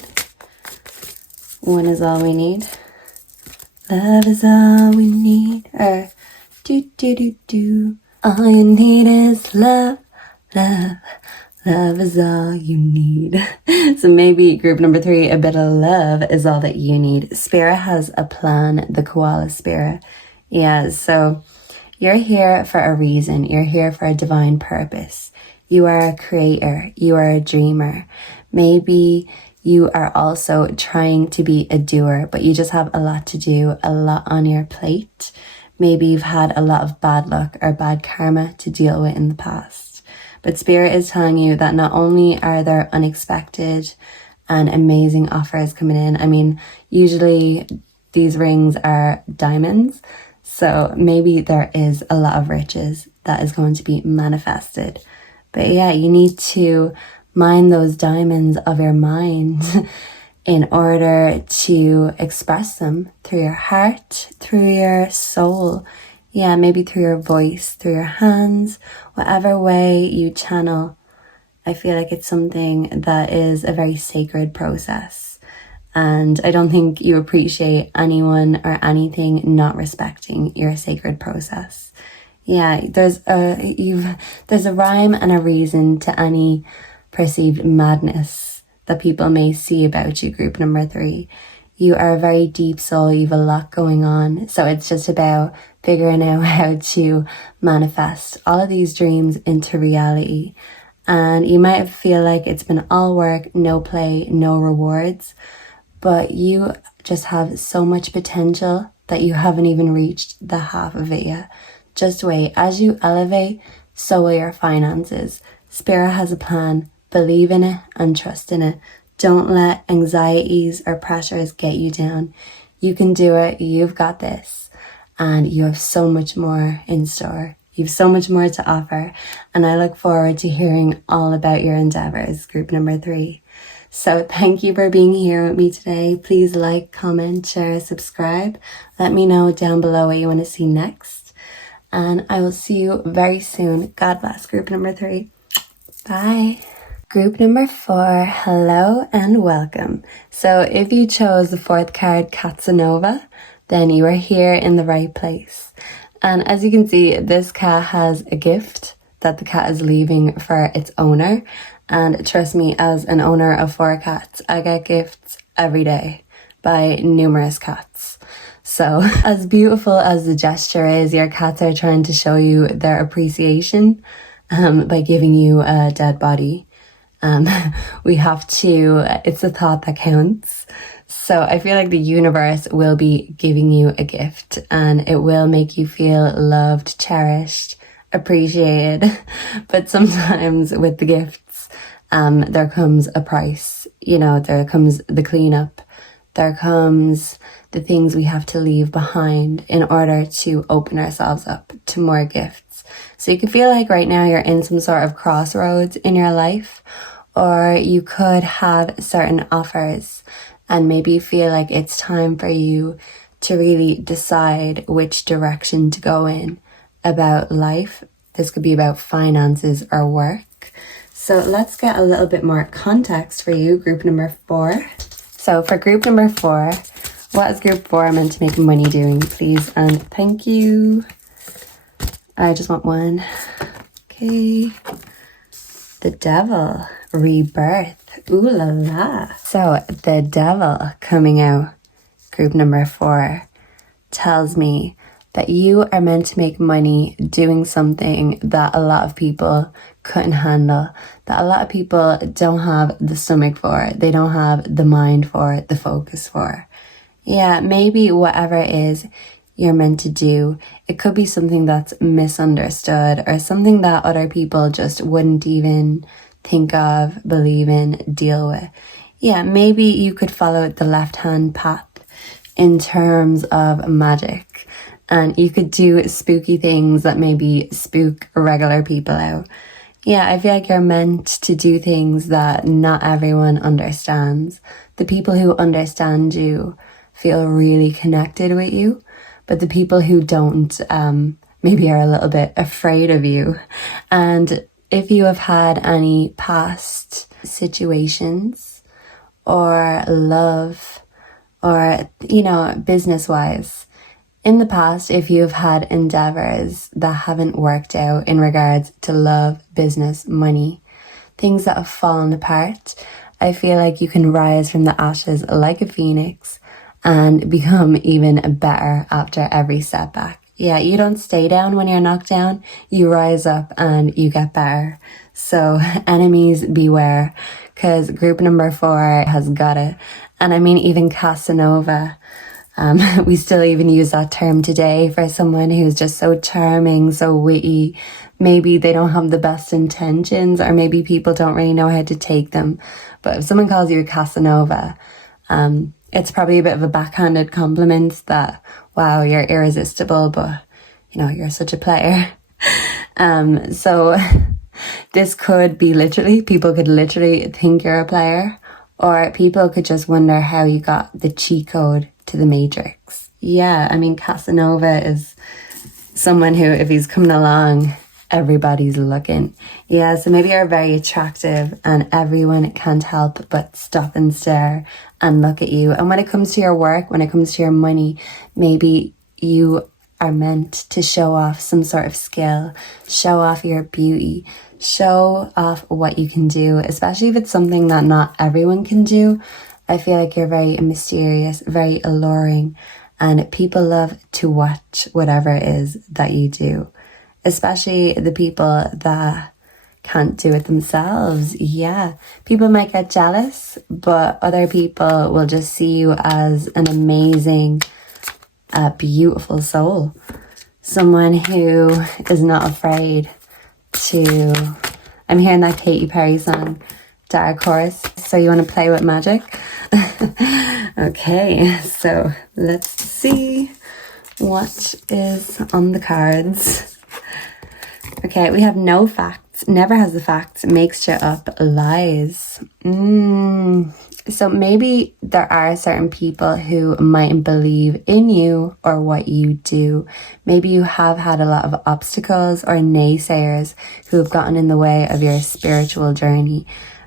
One is all we need. Love is all we need. All you need is love, love. Love is all you need. So maybe group number 3, a bit of love is all that you need. Spirit has a plan, the koala spirit. Yeah, so you're here for a reason. You're here for a divine purpose. You are a creator. You are a dreamer. Maybe you are also trying to be a doer, but you just have a lot to do, a lot on your plate. Maybe you've had a lot of bad luck or bad karma to deal with in the past. But Spirit is telling you that not only are there unexpected and amazing offers coming in. I mean, usually these rings are diamonds. So maybe there is a lot of riches that is going to be manifested. But yeah, you need to mine those diamonds of your mind in order to express them through your heart, through your soul. Yeah, maybe through your voice, through your hands, whatever way you channel. I feel like it's something that is a very sacred process. And I don't think you appreciate anyone or anything not respecting your sacred process. Yeah, there's a rhyme and a reason to any perceived madness that people may see about you, group number 3. You are a very deep soul, you have a lot going on. So it's just about figuring out how to manifest all of these dreams into reality. And you might feel like it's been all work, no play, no rewards, but you just have so much potential that you haven't even reached the half of it yet. Just wait. As you elevate, so will your finances. Spirit has a plan. Believe in it and trust in it. Don't let anxieties or pressures get you down. You can do it. You've got this. And you have so much more in store. You have so much more to offer. And I look forward to hearing all about your endeavors, group number 3. So thank you for being here with me today. Please like, comment, share, subscribe. Let me know down below what you want to see next. And I will see you very soon. God bless, group number 3. Bye. Group number 4, hello and welcome. So if you chose the 4th card, Casanova, then you are here in the right place. And as you can see, this cat has a gift that the cat is leaving for its owner. And trust me, as an owner of 4 cats, I get gifts every day by numerous cats. So as beautiful as the gesture is, your cats are trying to show you their appreciation by giving you a dead body. We have to, it's the thought that counts. So I feel like the universe will be giving you a gift, and it will make you feel loved, cherished, appreciated. But sometimes with the gifts, there comes a price. You know, there comes the cleanup. There comes the things we have to leave behind in order to open ourselves up to more gifts. So you could feel like right now you're in some sort of crossroads in your life, or you could have certain offers and maybe feel like it's time for you to really decide which direction to go in about life. This could be about finances or work. So let's get a little bit more context for you, group number 4. So for group number 4, what is group 4 meant to make money doing, please? And thank you. I just want one. Okay. The Devil, rebirth. Ooh la la. So the Devil coming out, group number 4, tells me that you are meant to make money doing something that a lot of people couldn't handle, that a lot of people don't have the stomach for, they don't have the mind for, the focus for. Yeah, maybe whatever it is you're meant to do, it could be something that's misunderstood or something that other people just wouldn't even think of, believe in, deal with. Yeah, maybe you could follow the left-hand path in terms of magic, and you could do spooky things that maybe spook regular people out. Yeah, I feel like you're meant to do things that not everyone understands. The people who understand you feel really connected with you, but the people who don't maybe are a little bit afraid of you. And if you have had any past situations or love or, you know, business-wise, in the past, if you've had endeavors that haven't worked out in regards to love, business, money, things that have fallen apart, I feel like you can rise from the ashes like a phoenix and become even better after every setback. Yeah, you don't stay down when you're knocked down, you rise up and you get better. So enemies beware, because group number 4 has got it. And I mean, even Casanova, we still even use that term today for someone who's just so charming, so witty. Maybe they don't have the best intentions, or maybe people don't really know how to take them. But if someone calls you a Casanova, it's probably a bit of a backhanded compliment that, wow, you're irresistible, but, you know, you're such a player. So this could be literally, people could literally think you're a player, or people could just wonder how you got the cheat code to the Matrix. Yeah, I mean, Casanova is someone who, if he's coming along, everybody's looking. Yeah, so maybe you're very attractive and everyone can't help but stop and stare and look at you. And when it comes to your work, when it comes to your money, maybe you are meant to show off some sort of skill, show off your beauty, show off what you can do, especially if it's something that not everyone can do. I feel like you're very mysterious, very alluring, and people love to watch whatever it is that you do, especially the people that can't do it themselves. Yeah, people might get jealous, but other people will just see you as an amazing, beautiful soul. Someone who is not afraid to... I'm hearing that Katy Perry song, Dark Horse. So you want to play with magic? Okay, so let's see what is on the cards. Okay, we have no facts, never has the facts, makes up lies. So maybe there are certain people who mightn't believe in you or what you do. Maybe you have had a lot of obstacles or naysayers who have gotten in the way of your spiritual journey.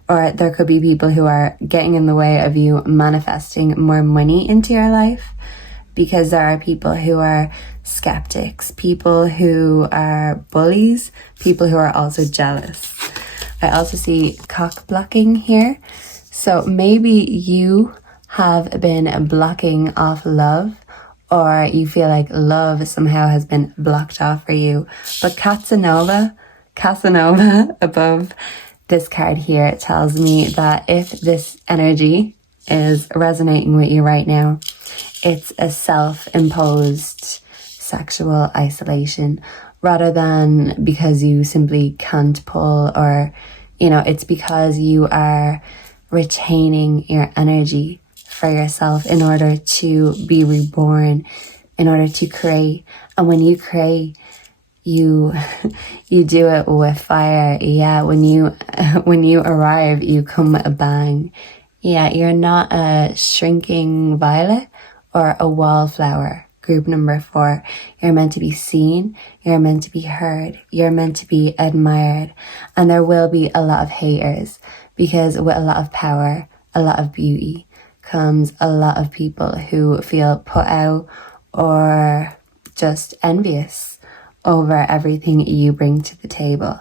Or there could be people who are getting in the way of you manifesting more money into your life, because there are people who are skeptics, people who are bullies, people who are also jealous. I also see cock blocking here. So maybe you have been blocking off love, or you feel like love somehow has been blocked off for you. But Casanova above this card here tells me that if this energy is resonating with you right now, it's a self-imposed sexual isolation rather than because you simply can't pull, or, you know, it's because you are retaining your energy for yourself in order to be reborn, in order to create. And when you create, you do it with fire. Yeah, when you arrive, you come with a bang. Yeah, you're not a shrinking violet or a wallflower. Group number 4, you're meant to be seen, you're meant to be heard, you're meant to be admired. And there will be a lot of haters, because with a lot of power, a lot of beauty comes a lot of people who feel put out or just envious over everything you bring to the table.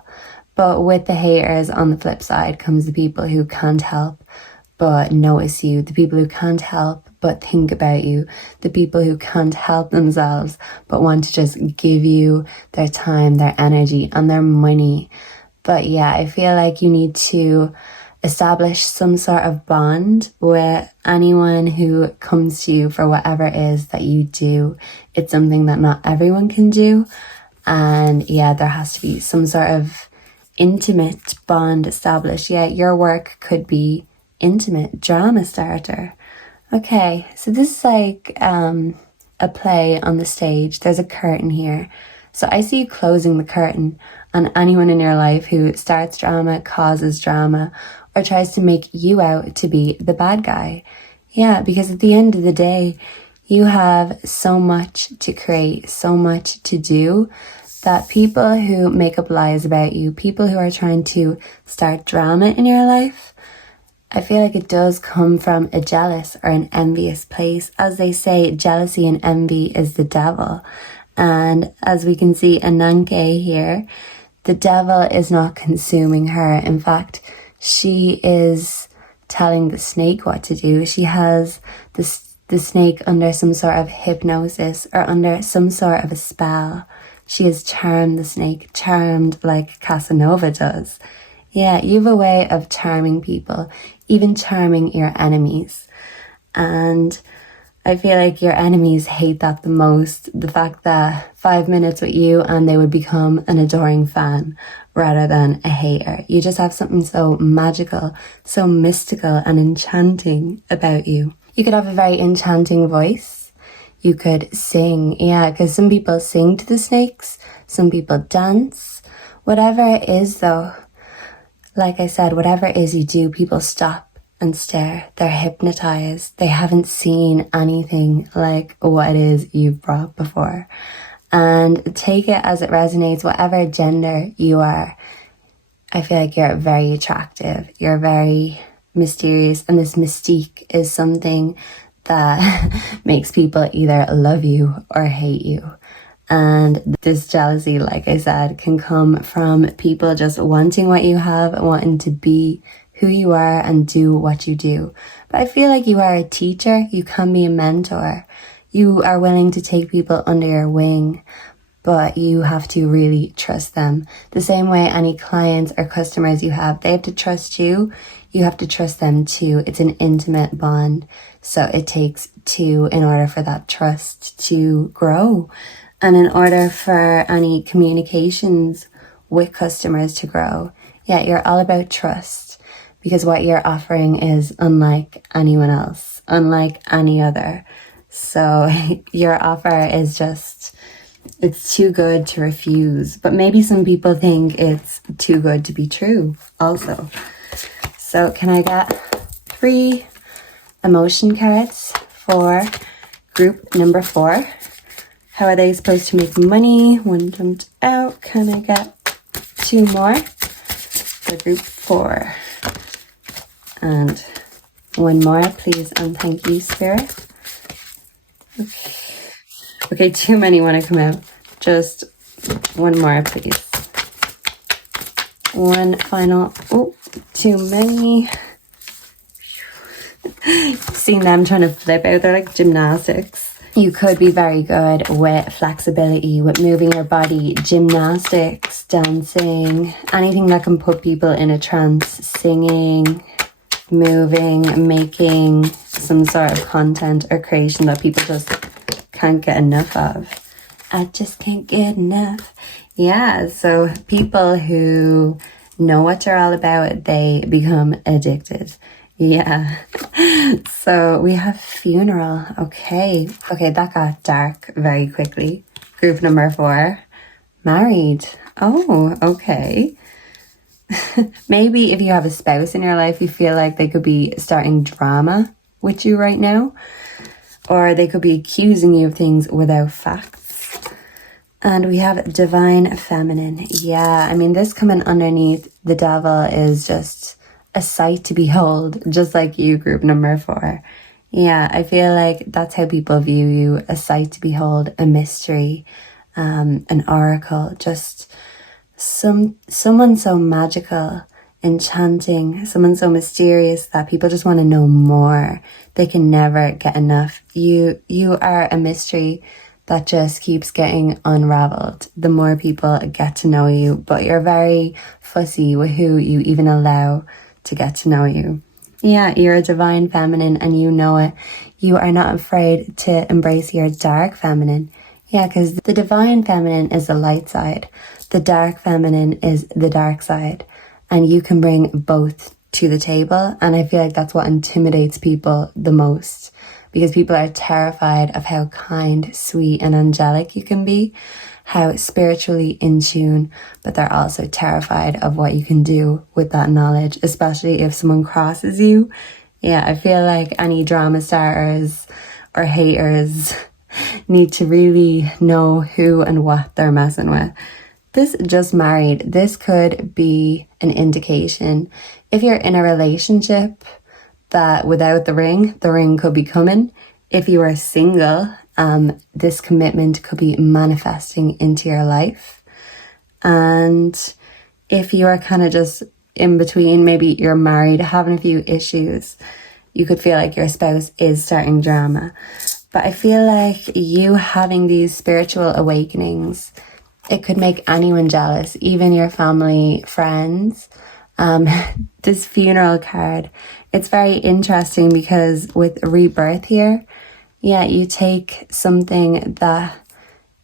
But with the haters on the flip side comes the people who can't help but notice you, the people who can't help but think about you, the people who can't help themselves but want to just give you their time, their energy, and their money. But yeah, I feel like you need to establish some sort of bond with anyone who comes to you for whatever it is that you do. It's something that not everyone can do. And yeah, there has to be some sort of intimate bond established. Yeah, your work could be intimate, drama starter. Okay, so this is like a play on the stage. There's a curtain here. So I see you closing the curtain on anyone in your life who starts drama, causes drama, or tries to make you out to be the bad guy. Yeah, because at the end of the day, you have so much to create, so much to do, that people who make up lies about you, people who are trying to start drama in your life, I feel like it does come from a jealous or an envious place. As they say, jealousy and envy is the devil. And as we can see Ananke here, the devil is not consuming her. In fact, she is telling the snake what to do. She has the snake under some sort of hypnosis or under some sort of a spell. She has charmed the snake, charmed like Casanova does. Yeah, you have a way of charming people, even charming your enemies. And I feel like your enemies hate that the most. The fact that 5 minutes with you and they would become an adoring fan rather than a hater. You just have something so magical, so mystical and enchanting about you. You could have a very enchanting voice. You could sing. Yeah, because some people sing to the snakes. Some people dance. Whatever it is though, like I said, whatever it is you do, people stop and stare. They're hypnotized. They haven't seen anything like what it is you've brought before. And take it as it resonates, whatever gender you are. I feel like you're very attractive. You're very mysterious. And this mystique is something that makes people either love you or hate you. And this jealousy, like I said, can come from people just wanting what you have, wanting to be who you are and do what you do. But I feel like you are a teacher. You can be a mentor. You are willing to take people under your wing, but you have to really trust them. The same way any clients or customers you have, they have to trust you. You have to trust them too. It's an intimate bond. So it takes two in order for that trust to grow. And in order for any communications with customers to grow, yeah, you're all about trust, because what you're offering is unlike anyone else, unlike any other. So your offer is just, it's too good to refuse. But maybe some people think it's too good to be true also. So can I get 3 emotion cards for group number 4? How are they supposed to make money? 1 jumped out. Can I get 2 more for group 4? And 1 more, please, and thank you, Spirit. Okay, too many want to come out. Just 1 more, please. one final, oh, too many. Seeing them trying to flip out, they're like gymnastics. You could be very good with flexibility, with moving your body, gymnastics, dancing, anything that can put people in a trance, singing, moving, making some sort of content or creation that people just can't get enough of. I just can't get enough. Yeah, so people who know what you're all about, they become addicted. Yeah. So we have funeral. Okay, that got dark very quickly. Group number 4, married. Oh, okay. Maybe if you have a spouse in your life, you feel like they could be starting drama with you right now, or they could be accusing you of things without facts. And we have divine feminine. Yeah, I mean, this coming underneath the devil is just a sight to behold, just like you, group number 4. Yeah, I feel like that's how people view you, a sight to behold, a mystery, an oracle, just someone so magical, enchanting, someone so mysterious that people just want to know more. They can never get enough. You are a mystery that just keeps getting unraveled the more people get to know you, but you're very fussy with who you even allow to get to know you. Yeah, you're a divine feminine and you know it. You are not afraid to embrace your dark feminine. Yeah, because the divine feminine is the light side. The dark feminine is the dark side. And you can bring both to the table. And I feel like that's what intimidates people the most. Because people are terrified of how kind, sweet, and angelic you can be. How spiritually in tune, but they're also terrified of what you can do with that knowledge, especially if someone crosses you. Yeah, I feel like any drama starters or haters need to really know who and what they're messing with. This just married, this could be an indication. If you're in a relationship that without the ring could be coming. If you are single, this commitment could be manifesting into your life. And if you are kind of just in between, maybe you're married, having a few issues, you could feel like your spouse is starting drama. But I feel like you having these spiritual awakenings, it could make anyone jealous, even your family, friends. This funeral card, it's very interesting because with rebirth here, yeah, you take something that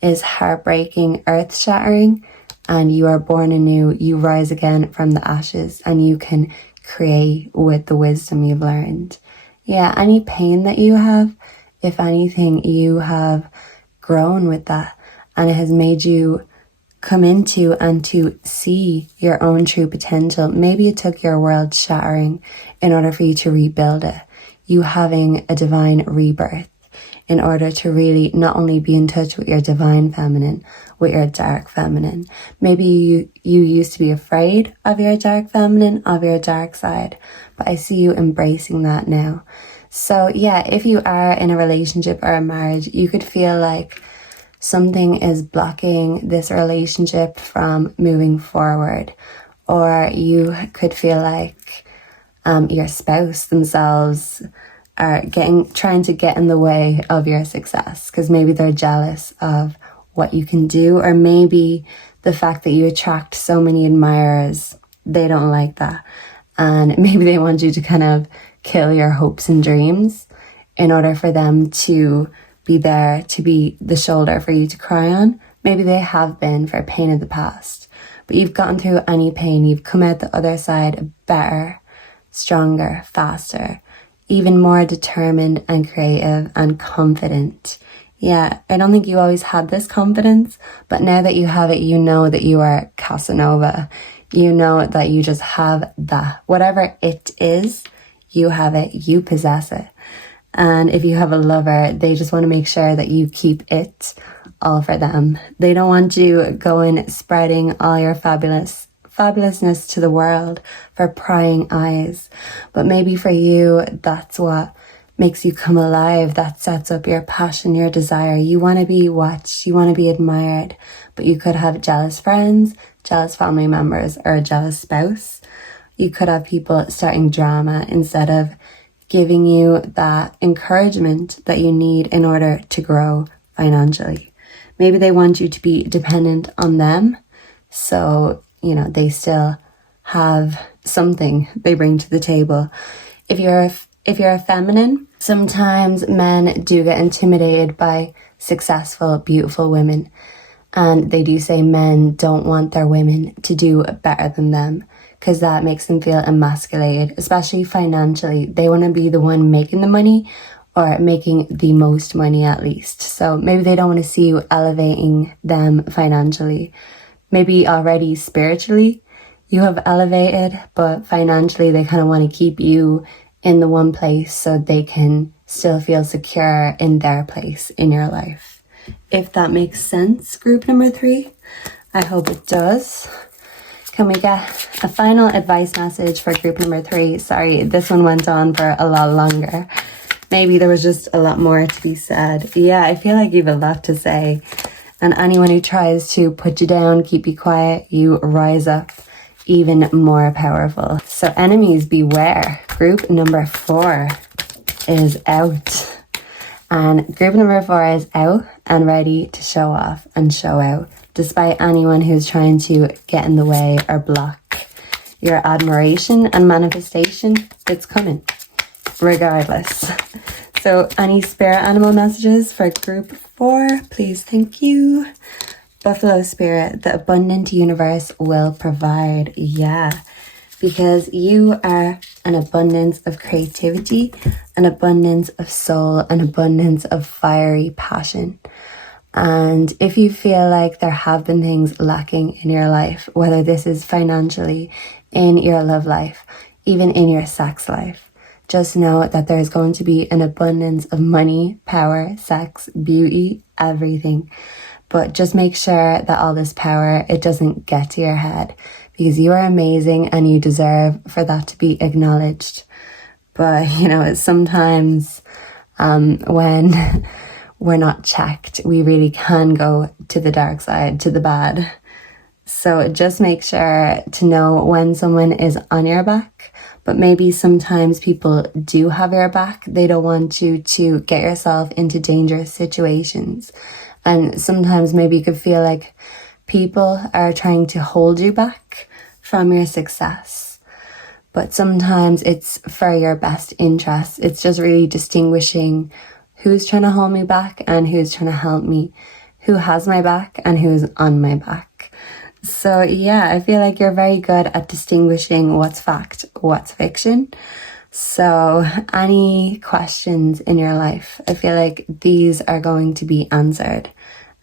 is heartbreaking, earth-shattering, and you are born anew. You rise again from the ashes and you can create with the wisdom you've learned. Yeah, any pain that you have, if anything, you have grown with that and it has made you come into and to see your own true potential. Maybe it took your world shattering in order for you to rebuild it. You having a divine rebirth in order to really not only be in touch with your divine feminine, with your dark feminine. Maybe you used to be afraid of your dark feminine, of your dark side, but I see you embracing that now. So yeah, if you are in a relationship or a marriage, you could feel like something is blocking this relationship from moving forward, or you could feel like your spouse themselves are trying to get in the way of your success because maybe they're jealous of what you can do, or maybe the fact that you attract so many admirers, they don't like that, and maybe they want you to kind of kill your hopes and dreams in order for them to be there, to be the shoulder for you to cry on. Maybe they have been for pain of the past, but you've gotten through any pain, you've come out the other side better, stronger, faster, even more determined and creative and confident. Yeah, I don't think you always had this confidence, but now that you have it, you know that you are Casanova. You know that you just have that. Whatever it is, you have it, you possess it. And if you have a lover, they just want to make sure that you keep it all for them. They don't want you going spreading all your fabulousness to the world for prying eyes. But maybe for you, that's what makes you come alive. That sets up your passion, your desire. You want to be watched, you want to be admired, but you could have jealous friends, jealous family members or a jealous spouse. You could have people starting drama instead of giving you that encouragement that you need in order to grow financially. Maybe they want you to be dependent on them, so, they still have something they bring to the table. If you're a feminine, sometimes men do get intimidated by successful, beautiful women. And they do say men don't want their women to do better than them because that makes them feel emasculated, especially financially. They want to be the one making the money or making the most money at least. So maybe they don't want to see you elevating them financially. Maybe already spiritually you have elevated, but financially they kind of want to keep you in the one place so they can still feel secure in their place in your life. If that makes sense, group number 3, I hope it does. Can we get a final advice message for group number 3? Sorry, this one went on for a lot longer. Maybe there was just a lot more to be said. Yeah, I feel like you have a lot to say. And anyone who tries to put you down, keep you quiet, you rise up even more powerful. So enemies beware. Group number 4 is out. And group number 4 is out and ready to show off and show out, despite anyone who's trying to get in the way or block your admiration and manifestation. It's coming, regardless. So any spirit animal messages for group 4, please? Thank you. Buffalo spirit, the abundant universe will provide. Yeah, because you are an abundance of creativity, an abundance of soul, an abundance of fiery passion. And if you feel like there have been things lacking in your life, whether this is financially, in your love life, even in your sex life, just know that there is going to be an abundance of money, power, sex, beauty, everything. But just make sure that all this power, it doesn't get to your head, because you are amazing and you deserve for that to be acknowledged. But, sometimes when we're not checked, we really can go to the dark side, to the bad. So just make sure to know when someone is on your back. But maybe sometimes people do have your back. They don't want you to get yourself into dangerous situations. And sometimes maybe you could feel like people are trying to hold you back from your success. But sometimes it's for your best interest. It's just really distinguishing who's trying to hold me back and who's trying to help me, who has my back and who's on my back. So yeah, I feel like you're very good at distinguishing what's fact, what's fiction. So any questions in your life, I feel like these are going to be answered,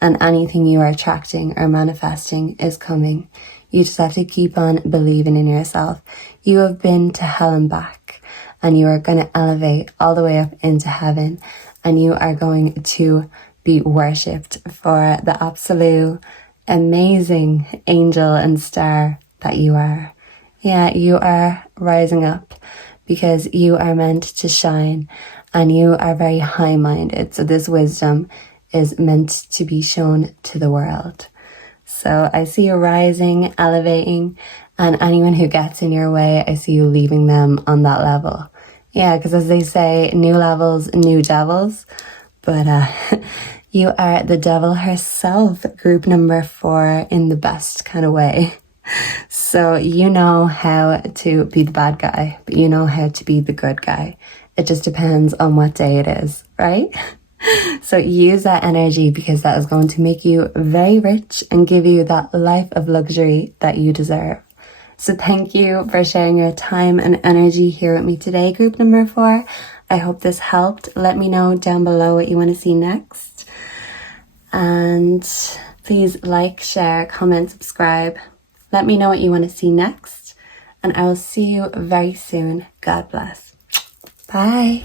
and anything you are attracting or manifesting is coming. You just have to keep on believing in yourself. You have been to hell and back, and you are going to elevate all the way up into heaven, and you are going to be worshipped for the absolute amazing angel and star that you are. Yeah, you are rising up because you are meant to shine, and you are very high-minded. So this wisdom is meant to be shown to the world. So I see you rising, elevating, and anyone who gets in your way, I see you leaving them on that level. Yeah, because as they say, new levels, new devils. But you are the devil herself, group number 4, in the best kind of way. So you know how to be the bad guy, but you know how to be the good guy. It just depends on what day it is, right? So use that energy, because that is going to make you very rich and give you that life of luxury that you deserve. So thank you for sharing your time and energy here with me today, group number 4. I hope this helped. Let me know down below what you want to see next. And please like, share, comment, subscribe. Let me know what you want to see next. And I will see you very soon. God bless. Bye.